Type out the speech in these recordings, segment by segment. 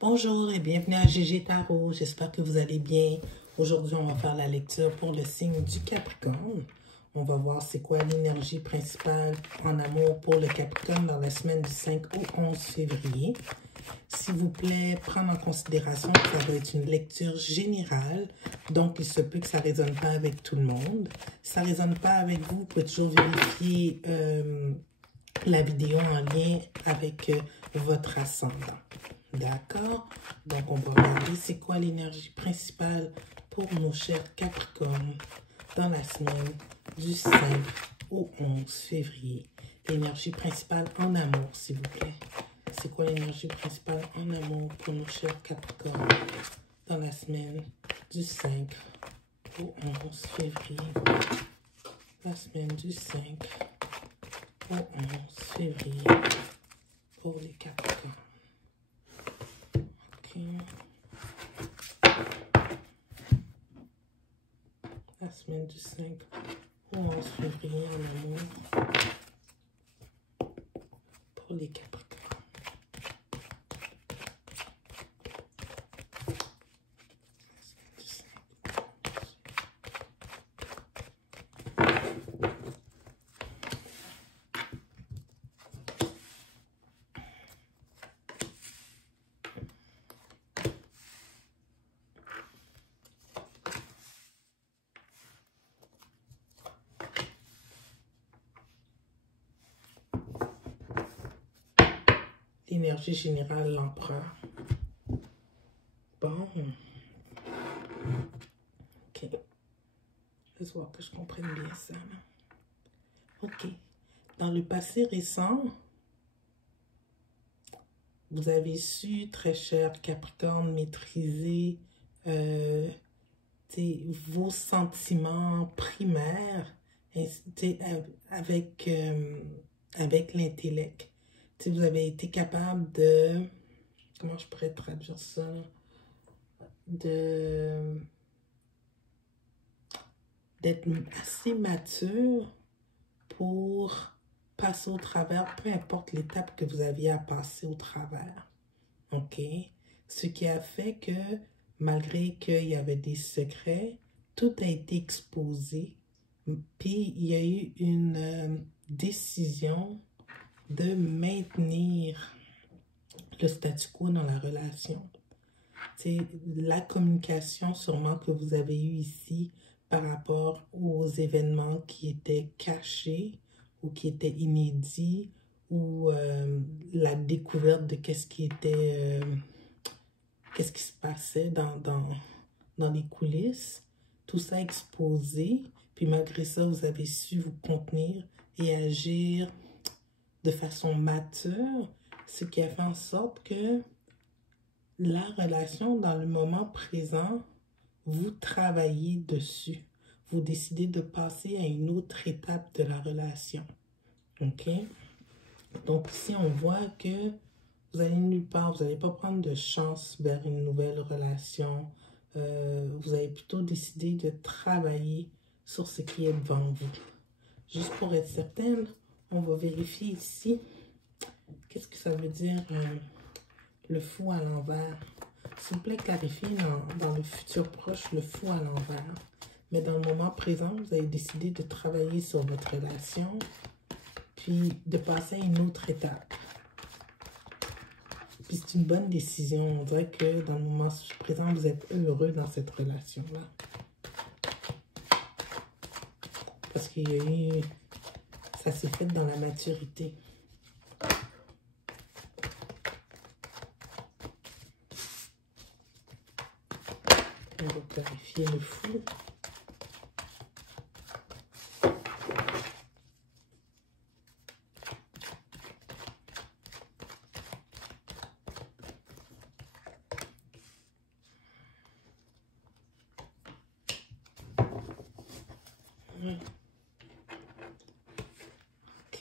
Bonjour et bienvenue à GG Tarot. J'espère que vous allez bien. Aujourd'hui, on va faire la lecture pour le signe du Capricorne. On va voir c'est quoi l'énergie principale en amour pour le Capricorne dans la semaine du 5 au 11 février. S'il vous plaît, prendre en considération que ça va être une lecture générale. Donc, il se peut que ça ne résonne pas avec tout le monde. Si ça ne résonne pas avec vous, vous pouvez toujours vérifier la vidéo en lien avec votre ascendant. D'accord? Donc, on va regarder c'est quoi l'énergie principale pour nos chers Capricornes dans la semaine du 5 au 11 février. L'énergie principale en amour, s'il vous plaît. C'est quoi l'énergie principale en amour pour nos chers Capricornes dans la semaine du 5 au 11 février? La semaine du 5 au 11 février pour les Capricornes. La semaine du 5 au 11 février en amour pour les Capricornes. L'énergie générale, l'empereur. Bon. Ok. Laisse voir que je comprenne bien ça. Ok. Dans le passé récent, vous avez su, très cher Capricorne, maîtriser vos sentiments primaires avec, avec l'intellect. Vous avez été capable de, comment je pourrais traduire ça, d'être assez mature pour passer au travers, peu importe l'étape que vous aviez à passer au travers. OK? Ce qui a fait que, malgré qu'il y avait des secrets, tout a été exposé. Puis, il y a eu une décision de maintenir le statu quo dans la relation. C'est la communication sûrement que vous avez eue ici par rapport aux événements qui étaient cachés ou qui étaient inédits ou la découverte de qu'est-ce qui était, qu'est-ce qui se passait dans les coulisses. Tout ça exposé, puis malgré ça, vous avez su vous contenir et agir de façon mature, ce qui a fait en sorte que la relation, dans le moment présent, vous travaillez dessus. Vous décidez de passer à une autre étape de la relation. OK? Donc ici, on voit que vous allez nulle part, vous n'allez pas prendre de chance vers une nouvelle relation. Vous avez plutôt décidé de travailler sur ce qui est devant vous. Juste pour être certaine, on va vérifier ici. Qu'est-ce que ça veut dire le fou à l'envers? S'il vous plaît, clarifiez dans le futur proche le fou à l'envers. Mais dans le moment présent, vous avez décidé de travailler sur votre relation, puis de passer à une autre étape. Puis c'est une bonne décision. On dirait que dans le moment présent, vous êtes heureux dans cette relation-là. Parce qu'il y a eu... Ça s'est fait dans la maturité. On va clarifier le fou.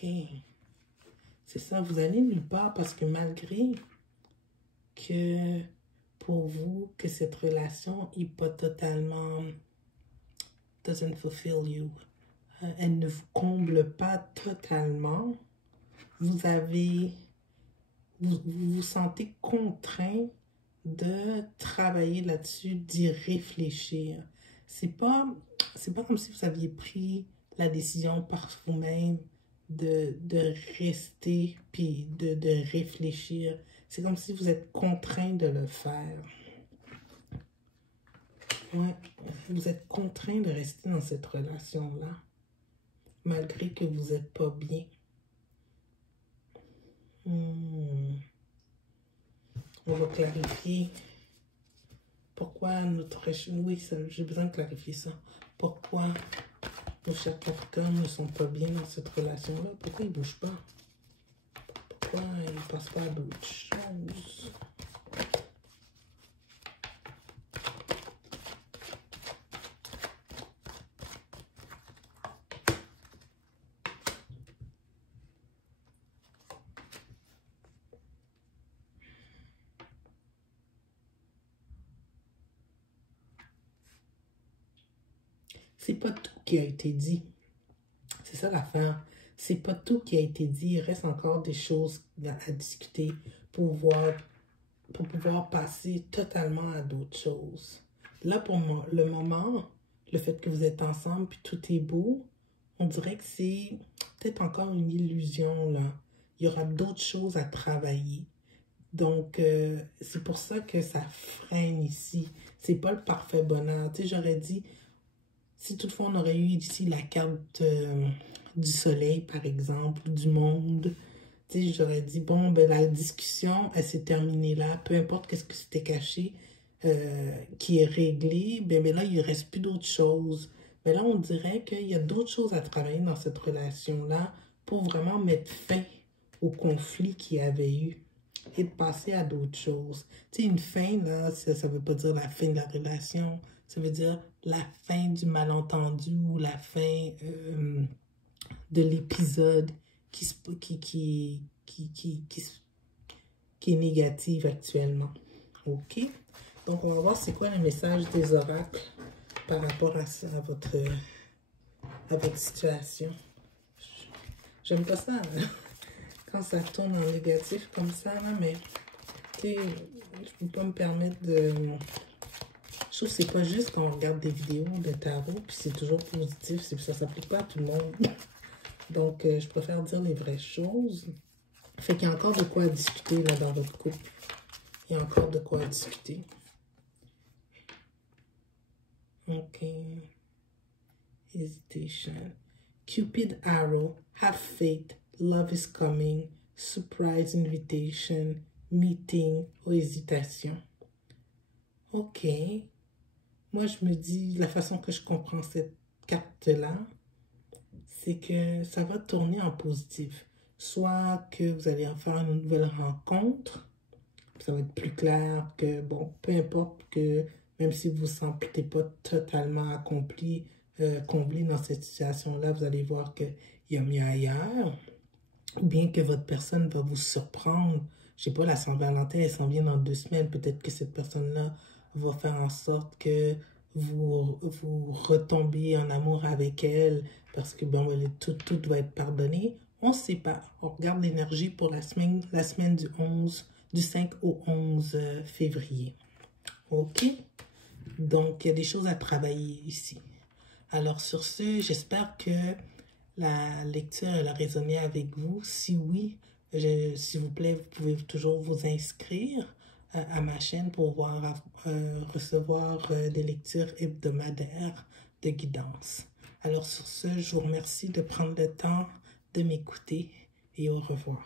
Ok. C'est ça, vous allez nulle part parce que malgré que pour vous, que cette relation n'est pas totalement, doesn't fulfill you, elle ne vous comble pas totalement, vous vous sentez contraint de travailler là-dessus, d'y réfléchir. C'est pas comme si vous aviez pris la décision par vous-même de rester puis de réfléchir. C'est comme si vous êtes contraint de le faire. Ouais, vous êtes contraint de rester dans cette relation-là, malgré que vous n'êtes pas bien. On va clarifier pourquoi notre... Oui, j'ai besoin de clarifier ça. Pourquoi nos chers Capricornes ne sont pas bien dans cette relation-là? Pourquoi ils ne bougent pas? Pourquoi ils ne passent pas à d'autres choses? C'est pas tout qui a été dit. C'est ça l'affaire. C'est pas tout qui a été dit. Il reste encore des choses à discuter pour pouvoir passer totalement à d'autres choses. Là, pour moi, le moment, le fait que vous êtes ensemble puis tout est beau, on dirait que c'est peut-être encore une illusion, là. Il y aura d'autres choses à travailler. Donc, c'est pour ça que ça freine ici. C'est pas le parfait bonheur. Tu sais, j'aurais dit, si toutefois on aurait eu ici la carte du soleil, par exemple, du monde, tu sais, j'aurais dit, bon, ben la discussion, elle s'est terminée là. Peu importe qu'est-ce que c'était caché, qui est réglé, ben là, il ne reste plus d'autres choses. Mais là, on dirait qu'il y a d'autres choses à travailler dans cette relation-là pour vraiment mettre fin au conflit qu'il y avait eu et de passer à d'autres choses. Tu sais, une fin, là, ça ne veut pas dire la fin de la relation, ça veut dire la fin du malentendu ou la fin de l'épisode qui est négative actuellement. OK? Donc, on va voir c'est quoi le message des oracles par rapport à ça, à votre situation. J'aime pas ça, hein? Quand ça tourne en négatif comme ça, là, mais tu sais, je peux pas me permettre de... Je trouve que c'est pas juste quand on regarde des vidéos de tarot, puis c'est toujours positif, ça s'applique pas à tout le monde. Donc, je préfère dire les vraies choses. Fait qu'il y a encore de quoi discuter là, dans votre couple. Il y a encore de quoi discuter. OK. Hesitation. Cupid arrow. Have faith. Love is coming. Surprise invitation. Meeting ou hésitation. OK. Moi, je me dis, la façon que je comprends cette carte-là, c'est que ça va tourner en positif. Soit que vous allez en faire une nouvelle rencontre, ça va être plus clair que, bon, peu importe que, même si vous ne vous sentez pas totalement accompli, comblé dans cette situation-là, vous allez voir qu'il y a mieux ailleurs. Bien que votre personne va vous surprendre. Je sais pas, la Saint-Valentin, elle s'en vient dans 2 semaines. Peut-être que cette personne-là va faire en sorte que vous retombiez en amour avec elle parce que bon, tout va être pardonné. On ne sait pas. On regarde l'énergie pour la semaine du 5 au 11 février. OK? Donc, il y a des choses à travailler ici. Alors, sur ce, j'espère que la lecture elle a résonné avec vous. Si oui, s'il vous plaît, vous pouvez toujours vous inscrire à ma chaîne pour recevoir des lectures hebdomadaires de guidance. Alors sur ce, je vous remercie de prendre le temps de m'écouter et au revoir.